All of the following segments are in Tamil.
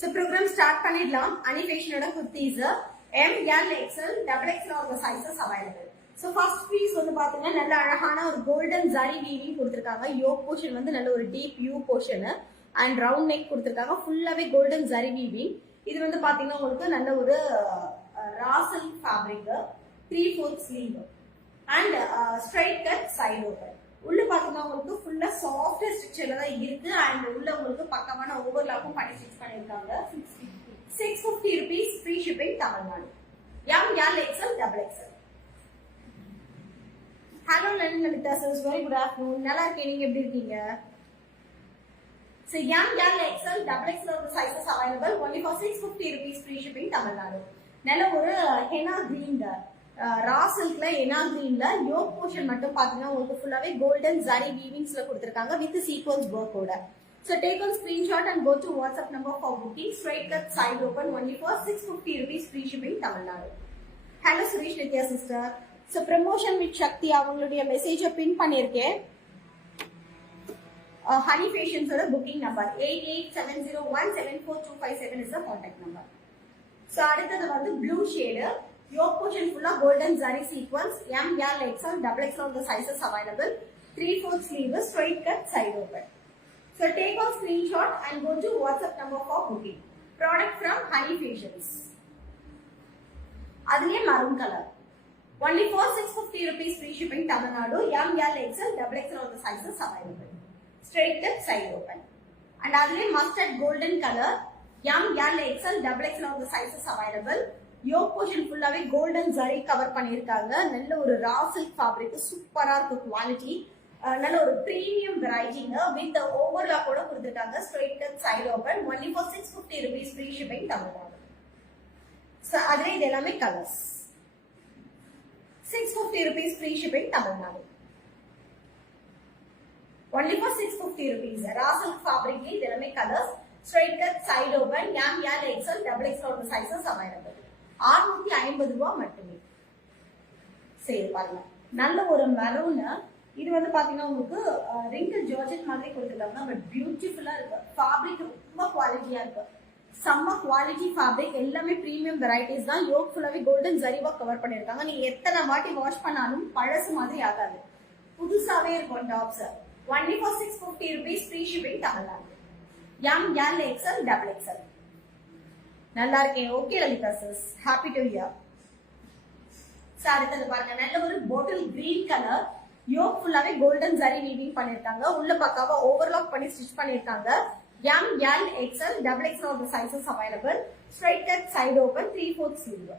So program start பண்ணிடலாம். அனிமேஷனோட kurtis M, L, XL, XXL ஆகிய sizes available. So first piece வந்து பாத்தீங்கன்னா நல்ல அழகான ஒரு கோல்டன் ஜரி வீவிங் கொடுத்திருக்காங்க. யோக் போர்ஷன் வந்து நல்ல ஒரு deep U portion and round neck கொடுத்திருக்காங்க. ஃபுல்லாவே கோல்டன் ஜரி வீவிங். இது வந்து பாத்தீங்கன்னா உங்களுக்கு நல்ல ஒரு ராசல் fabric 3/4 sleeve and straight cut side open. உள்ள பாத்தீங்கன்னா உங்களுக்கு ஃபுல்லா சாஃப்ட் ஸ்ட்ரக்சர்ல தான் இருக்கு அண்ட் உள்ள உங்களுக்கு பக்கமான ஓவர்லாப்பும் பண்ணி ஸ்டிச் பண்ணிருக்காங்க. 650 rupees free shipping Tamil Nadu. M, L, XL, XXL. Hello Lalitha sir, very good afternoon. நல்லா இருக்கேன், நீங்க எப்படி இருக்கீங்க? So M, L, XL, XXL of the sizes available only for 650 rupees free shipping Tamil Nadu. நல்ல ஒரு ஹெனா கிரீன் ரா சில்க்ல ஹெனா கிரீன்ல யோக் போர்ஷன் மட்டும் பாத்தீங்கன்னா உங்களுக்கு ஃபுல்லாவே கோல்டன் ஜரி வீவிங்ஸ்ல கொடுத்திருக்காங்க வித் சீக்வென்ஸ் வர்க்கோட. So take on screenshot and go to WhatsApp number for booking. Straight cut side open only for 650 rupees free shipping Tamil Nadu. Hello Suresh Nitya sister. So promotion with Shakti அவங்களுடைய மெசேஜ பின் பண்ணிருக்கேன். Honey Fashions ஓட booking number 8870174257 is the contact number. So அடுத்தது வந்து blue shade yoke portion full of golden zari sequence. M, L, XL, XXL of the sizes available. 3/4 sleeve straight cut side open. So take a screenshot and go to WhatsApp number for booking. Product from Honey Fashions. Adile maroon color. Only for 650 rupees free shipping Tamil Nadu. M, L, XL, XXL of the sizes available. Straight cut side open. And adile mustard golden color. M, L, XL, XXL of the sizes available. Yoke portion ஃபுல்லாவே கோல்டன் ஜரி கவர் பண்ணிருக்காங்க. நல்ல ஒரு ரா சில்க் ஃபேப்ரிக், சூப்பரா இருக்கு குவாலிட்டி. நல்ல ஒரு பிரீமியம் வெரைட்டிங்க வித் ஓவர்லாக் கூட கொடுத்திருக்காங்க. Straight cut side open only for 650 rupees free shipping Tamil Nadu. So அதுல இது எல்லாமே colours. 650 rupees free shipping Tamil Nadu. only for 650 rupees raw silk fabric இது எல்லாமே colours. Straight cut side open M, L, XL, XXL of the sizes available. 650 ரூபாய் மட்டுமே. சரி பாருங்க, நல்ல ஒரு மெரூன். இது வந்து பாத்தீங்கன்னா உங்களுக்கு ரிங்கிள் ஜார்ஜெட் மாதிரி கொடுத்துருக்காங்க. பட் பியூட்டிஃபுல்லா இருக்கு. ஃபேப்ரிக் ரொம்ப குவாலிட்டியா இருக்கு. செம்ம குவாலிட்டி ஃபேப்ரிக். எல்லாமே பிரீமியம் வெரைட்டிஸ் தான். யோக் ஃபுல்லாவே கோல்டன் ஜரிவா கவர் பண்ணிருக்காங்க. நீங்க எத்தனை வாட்டி வாஷ் பண்ணாலும் பழசு மாதிரி ஆகாது, புதுசாவே இருக்கும் tops. only for 650 rupees free shipping Tamil Nadu. M, L, XL, XXL. நல்லா இருக்கேன். Okay Lalitha sis, happy to hear. Sir அடுத்தது பாருங்க, நல்ல ஒரு பாட்டில் கிரீன் கலர். யோக் ஃபுல்லாவே கோல்டன் ஜரி வீவிங் பண்ணிருக்காங்க. உள்ள பக்காவா ஓவர்லாக் பண்ணி ஸ்டிச் பண்ணிருக்காங்க. M, L, XL, XXL of the sizes available. Straight cut side open 3/4 sleeve.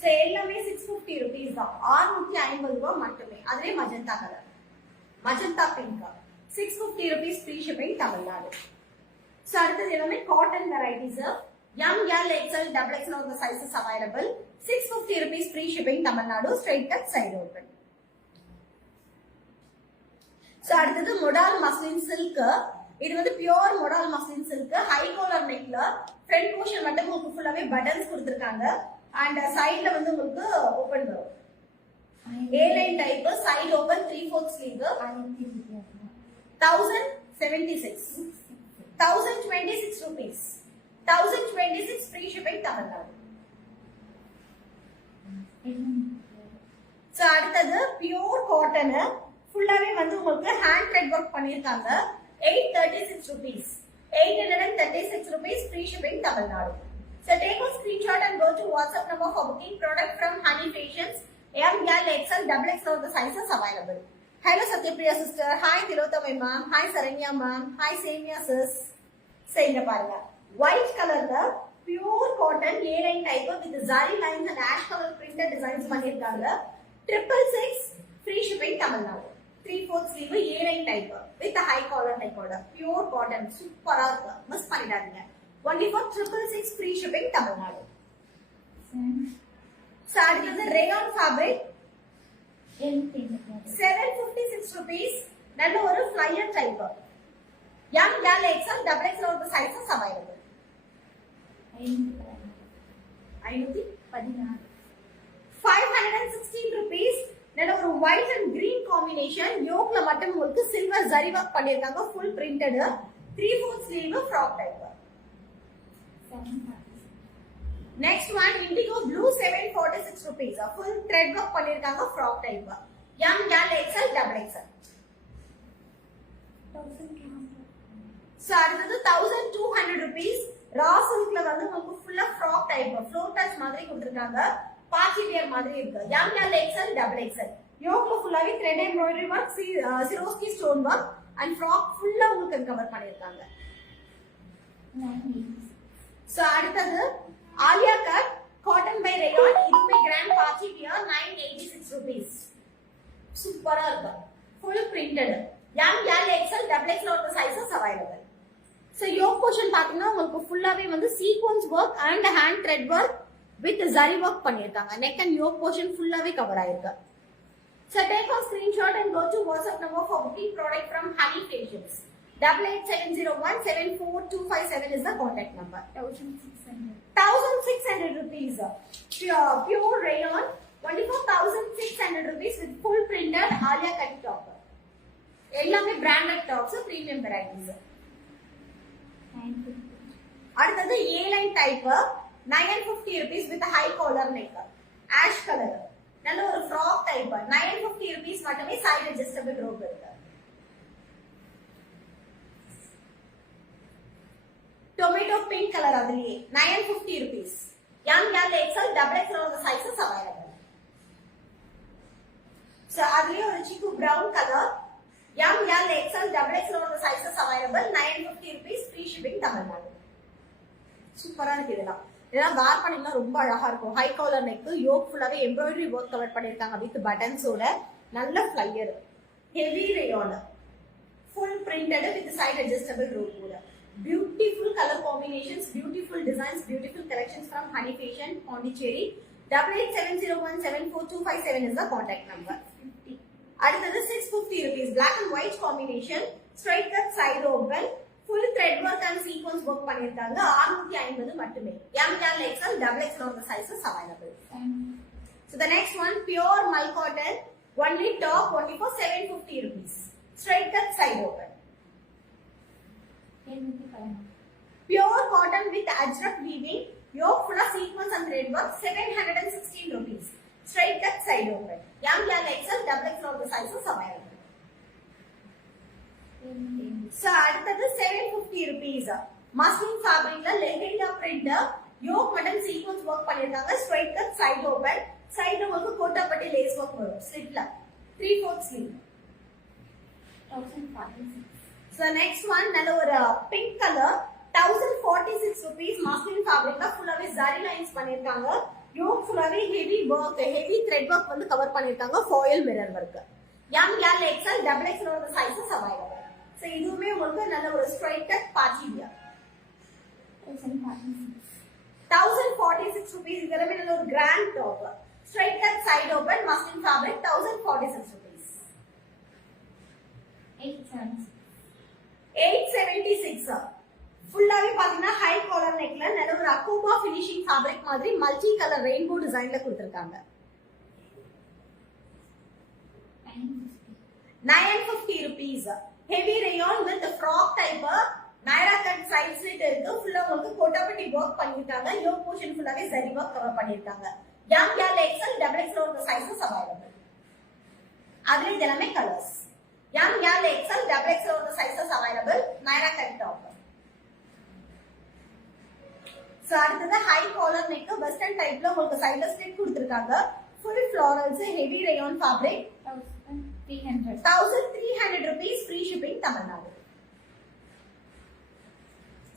So எல்லாமே 650 rupees தான். 650 ரூபாய் மட்டுமே. அதுவே magenta colour, magenta pink 650 rupees free shipping Tamil Nadu. So அடுத்தது எல்லாமே cotton varieties. M, L, XL, XXL of the sizes available. 650 rupees free shipping Tamil Nadu. Straight cut side open. So அடுத்தது மொடால் மஸ்லின் சில்க். இது வந்து pure modal muslin silk. High collar நெக்ல ஃப்ரண்ட் போர்ஷன் மட்டும் உங்களுக்கு ஃபுல்லாவே பட்டன்ஸ் கொடுத்திருக்காங்க அண்ட் சைடுல வந்து உங்களுக்கு ஓபன் வரும். A line type side open 3/4 sleeve. 1076 1026 rupees. 1026 free shipping Tamil Nadu. So அடுத்தது பியூர் காட்டன். ஃபுல்லாவே வந்து உங்களுக்கு ஹேண்ட் த்ரெட் வர்க் பண்ணிருக்காங்க. 836 rupees. 836 rupees free shipping Tamil Nadu. So take a screenshot and go to WhatsApp number for booking. Product from Honey Fashions. M, L, XL, XXL of the sizes available. Hello Satyapriya sister. Hi Tilotamai ma'am. Hi Saranya ma'am. Hi Samia sis. Saying பாருங்க, white colorல pure cotton A line type with zari lines and ash color printed designs பண்ணிருக்காங்க. 666 free shipping Tamil Nadu. 3/4 sleeve A line type with high collar type ஓட pure cotton சூப்பரா இருக்கு. மிஸ் பண்ணிடாதீங்க. only for 666 free shipping Tamil Nadu. So அடுத்தது rayon fabric 756 rupees. நல்ல ஒரு flyer type. M, L, XL, XXL of the sizes available. 516 rupees. நல்ல ஒரு white and green combination. யோக்ல மட்டும் உங்களுக்கு சில்வர் ஜரி வர்க் பண்ணிருக்காங்க. full printed. 3/4 sleeve frock type. Next one indigo blue 746 rupees. Full thread work பண்ணிருக்காங்க frock type. M L XL double XL. So அடுத்து 1200 rupees. ரா சில்க்ல வந்து உங்களுக்கு ஃபுல்லா frock type floor touch மாதிரி கொடுத்திருக்காங்க. பார்ட்டி வியர் மாதிரி இருக்கு. M L XL double XL. யோக்ல ஃபுல்லாவே thread embroidery work, Swarovski stone work and frock ஃபுல்லா உங்களுக்கு கவர் பண்ணிருக்காங்க. So அடுத்தது Alia cut cotton by rayon இதுமே கிராண்ட் பார்ட்டி வியர் 986 rupees. சூப்பரா இருக்கு. full printed. M L XL double XL ஓட sizes available. So yoke portion பாத்தீங்கன்னா உங்களுக்கு ஃபுல்லாவே வந்து sequence work and hand thread work with zari work பண்ணிருக்காங்க. neck and yoke portion ஃபுல்லாவே கவர் ஆயிருக்கு. So take a screenshot and go to WhatsApp number for booking product from Honey Facials. 8870174257 is the contact number. 1600 rupees. Pure rayon 24,600 rupees with full printed Alia cut top. எல்லாமே branded tops, premium varieties. அடுத்தது A line type 950 rupees with a high collar neck. Ash color. நல்ல ஒரு frock type 950 rupees மட்டுமே side adjustable rope இருக்கு. Tomato pink color அதுலயே 950 rupees. M L XL double XL on the sizes available. So அதுலயே ஒரு chiku brown color M L XL double XL on the sizes available 950 rupees free shipping Tamil Nadu. சூப்பரா இருக்கு இதெல்லாம். இதெல்லாம் வேர் பண்ணீங்கன்னா ரொம்ப அழகா இருக்கும். ஹை காலர் நெக், யோக் ஃபுல்லாவே எம்ப்ராய்டரி ஒர்க் கவர் பண்ணிருக்காங்க வித் பட்டன்ஸோட. நல்ல flyer, heavy rayon, full printed with side adjustable rope கூட. Beautiful color combinations, beautiful designs, beautiful collections from Honey Fashion, Pondicherry. 8870174257 is the contact number. அடுத்தது 650 rupees black and white combination, straight cut side open, full thread work and sequence work பண்ணிருக்காங்க. 650 மட்டுமே. M L XL double XL on the sizes available. So the next one pure mal cotton, only top only for 750 rupees. Straight cut side open. Pure cotton with ajrak weaving, yoke full of sequence and thread work 716 rupees. Straight cut side open. M L XL double XL on the sizes available. So அடுத்தது 750 rupees. Muslin fabricல legenda print, yoke மட்டும் sequence work பண்ணிருக்காங்க. Straight cut side open. Side உங்களுக்கு கோட்டாப்பட்டி lace work வரும். Slitல 3/4 sleeve. 1046. So next one நல்ல ஒரு pink color 1046 rupees. Muslin fabricல ஃபுல்லாவே zari lines பண்ணிருக்காங்க. yoke ஃபுல்லாவே heavy work, heavy thread work வந்து கவர் பண்ணிருக்காங்க. foil mirror work. M L XL double XL ஓட sizes available. So இதுவுமே உங்களுக்கு நல்ல ஒரு straight cut party wear. 1046 rupees. இதெல்லாம் நல்ல ஒரு grand top. Straight cut side open muslin fabric 1046 rupees. 876. ஃபுல்லாவே பாத்தீங்கன்னா ஹை காலர் நெக்ல நல்ல ஒரு அக்கோபா ஃபினிஷிங் ஃபேப்ரிக் மாதிரி மல்டி கலர் ரெயின்போ டிசைன்ல கொடுத்திருக்காங்க. 950 rupees. Heavy rayon with the frock type, naira cut side slit இருக்கு. ஃபுல்லா உங்களுக்கு கோட்டாப்பட்டி work பண்ணிருக்காங்க. yoke portion ஃபுல்லாவே zari work கவர் பண்ணிருக்காங்க. M L XL double XL on the sizes available. அதுல இதெல்லாமே colors. M L XL double XL on the sizes available. naira cut top. So அடுத்தது high collar neck western typeல உங்களுக்கு side slit கொடுத்திருக்காங்க. full florals, heavy rayon fabric 1300 rupees free shipping Tamil Nadu.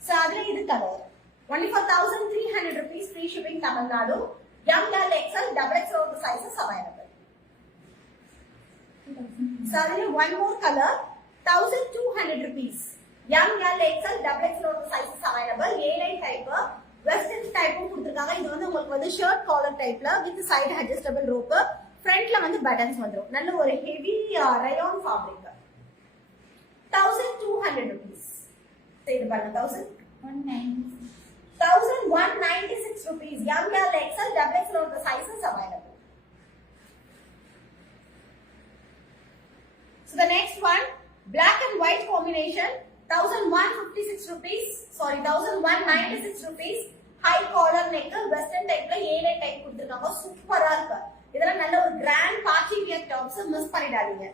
So அதுல இது colour only for 1300 rupees free shipping Tamil Nadu. M L XL double XL all the sizes available. So அதுல one more color 1200 rupees. M L XL double XL all the sizes available. A line type western type கொடுத்திருக்காங்க. இது வந்து உங்களுக்கு வந்து ஷர்ட் காலர் டைப்ல வித் சைடு அட்ஜஸ்டபிள் rope. ஃப்ரண்ட்ல வந்து பட்டன்ஸ் வந்துரும். நல்ல ஒரு ஹெவி rayon fabric. 1200 rupees. இது பாருங்க 1196 rupees. M L XL double XL all the sizes available. So the next one black and white combination 1156 rupees, sorry 1196 rupees. High collar neck, western type ல A-line type கொடுத்திருக்காங்க. சூப்பரா இருக்கு. இதெல்லாம் நல்ல ஒரு grand party wear tops, miss பண்ணிடாதீங்க.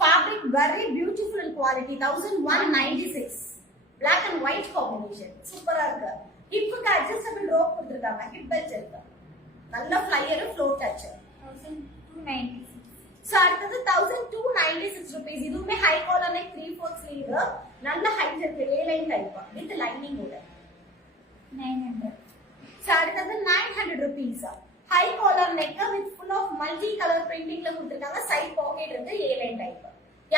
Fabric very beautiful in quality. 1196. Black and white combination. சூப்பரா இருக்கு. ஹிப்புக்கு adjustable rope கொடுத்திருக்காங்க. ஹிப் பெல்ட் இருக்கு. நல்ல flyer flow touch. 1296. So அடுத்தது 1296 rupees. இதுவுமே high collar neck 3/4 sleeve. நல்ல height இருக்கு. A-line type with lining ஓட. 900. So அடுத்தது 900 rupees. High collar neck with full of multi color printing ல கொடுத்திருக்காங்க. Side pocket இருக்கு. A-line type.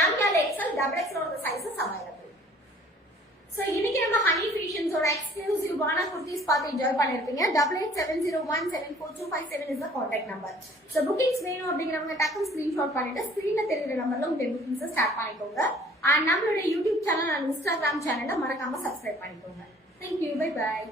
ML XL XXL ஓட sizes available. So இன்னைக்கு நம்ம ஹனி ஃபேஷன்ஸ் ஓட எக்ஸ்க்ளூசிவான குர்தீஸ் பார்த்து என்ஜாய் பண்ணிருப்பீங்க. 8870174257 is the contact number. So bookings வேணும் அப்படிங்கறவங்க டக்குனு ஸ்கிரீன்ஷாட் பண்ணிட்டு ஸ்கிரீன்ல தெரியுற நம்பர்ல உங்க புக்கிங்ஸ் ஸ்டார்ட் பண்ணிக்கோங்க. and நம்மளுடைய யூடியூப் சேனல் and இன்ஸ்டாகிராம் சேனலை மறக்காம சப்ஸ்கிரைப் பண்ணிக்கோங்க. Thank you. Bye bye.